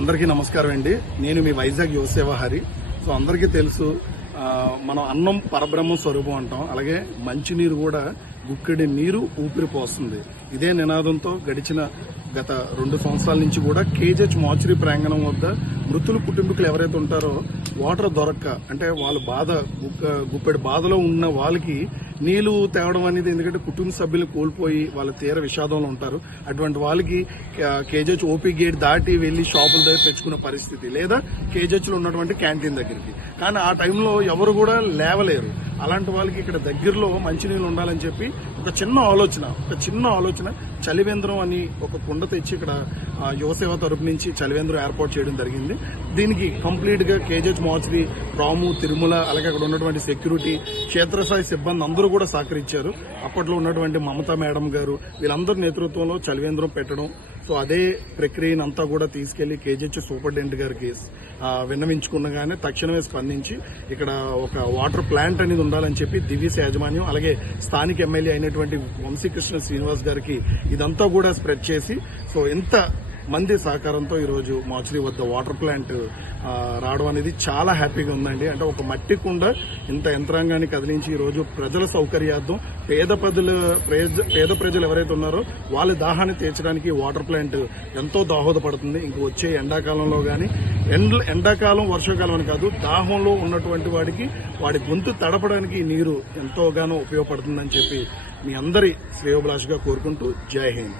అందరికీ నమస్కారం అండి. నేను మీ వైజాగ్ యువసేవ హరి. సో అందరికీ తెలుసు, మనం అన్నం పరబ్రహ్మ స్వరూపం అంటాం. అలాగే మంచినీరు కూడా గుక్కెడి నీరు ఊపిరి పోస్తుంది. ఇదే నినాదంతో గత 2 సంవత్సరాల నుంచి కూడా కేజెచ్ మార్చురీ ప్రాంగణం వద్ద మృతుల కుటుంబీకులు ఎవరైతే ఉంటారో వాటర్ దొరక్క, అంటే వాళ్ళు గుప్పెడి బాధలో ఉన్న వాళ్ళకి నీళ్లు తేవడం అనేది, ఎందుకంటే కుటుంబ సభ్యులు కోల్పోయి వాళ్ళ తీర విషాదంలో ఉంటారు. అటువంటి వాళ్ళకి కేజెచ్ ఓపీ గేట్ దాటి వెళ్లి షాపుల దగ్గర తెచ్చుకునే పరిస్థితి, లేదా కేజెచ్ లో ఉన్నటువంటి క్యాంటీన్ దగ్గరికి. కానీ ఆ టైంలో ఎవరు కూడా లేవలేరు. అలాంటి వాళ్ళకి ఇక్కడ దగ్గరలో మంచినీళ్ళు ఉండాలని చెప్పి ఒక చిన్న ఆలోచన చలివేంద్రం అని ఒక కుండ తెచ్చి ఇక్కడ యువసేవ తరపు నుంచి చలివేంద్రం ఏర్పాటు చేయడం జరిగింది. దీనికి కంప్లీట్ గా కేజెచ్ మార్చురీ, రాము, తిరుమల, అలాగే అక్కడ ఉన్నటువంటి సెక్యూరిటీ, క్షేత్రస్థాయి సిబ్బంది అందరూ కూడా సహకరించారు. అప్పట్లో ఉన్నటువంటి మమతా మేడం గారు, వీళ్ళందరి నేతృత్వంలో చలివేంద్రం పెట్టడం. సో అదే ప్రక్రియనంతా కూడా తీసుకెళ్లి కేజెచ్ సూపరింటెండెంట్ గారికి విన్నవించుకున్నగానే తక్షణమే స్పందించి ఇక్కడ ఒక వాటర్ ప్లాంట్ అనేది ఉండాలని చెప్పి దివ్యస్ యాజమాన్యం, అలాగే స్థానిక ఎమ్మెల్యే అయినటువంటి వంశీకృష్ణ శ్రీనివాస్ గారికి ఇదంతా కూడా స్ప్రెడ్ చేసి, సో ఇంత మంది సహకారంతో ఈరోజు మార్చురీ వద్ద వాటర్ ప్లాంట్ రావడం అనేది చాలా హ్యాపీగా ఉందండి. అంటే ఒక మట్టి కుండ ఇంత యంత్రాంగాన్ని కదిలించి ఈరోజు ప్రజల సౌకర్యార్థం పేద ప్రజలు ఎవరైతే ఉన్నారో వాళ్ళ దాహాన్ని తీర్చడానికి వాటర్ ప్లాంట్ ఎంతో దోహదపడుతుంది. ఇంక వచ్చే ఎండాకాలంలో గానీ, ఎండాకాలం వర్షాకాలం అని కాదు, దాహంలో ఉన్నటువంటి వాడి గొంతు తడపడానికి ఈ నీరు ఎంతోగానో ఉపయోగపడుతుందని చెప్పి మీ అందరి శ్రేయోభిలాషగా కోరుకుంటూ జై హింద్.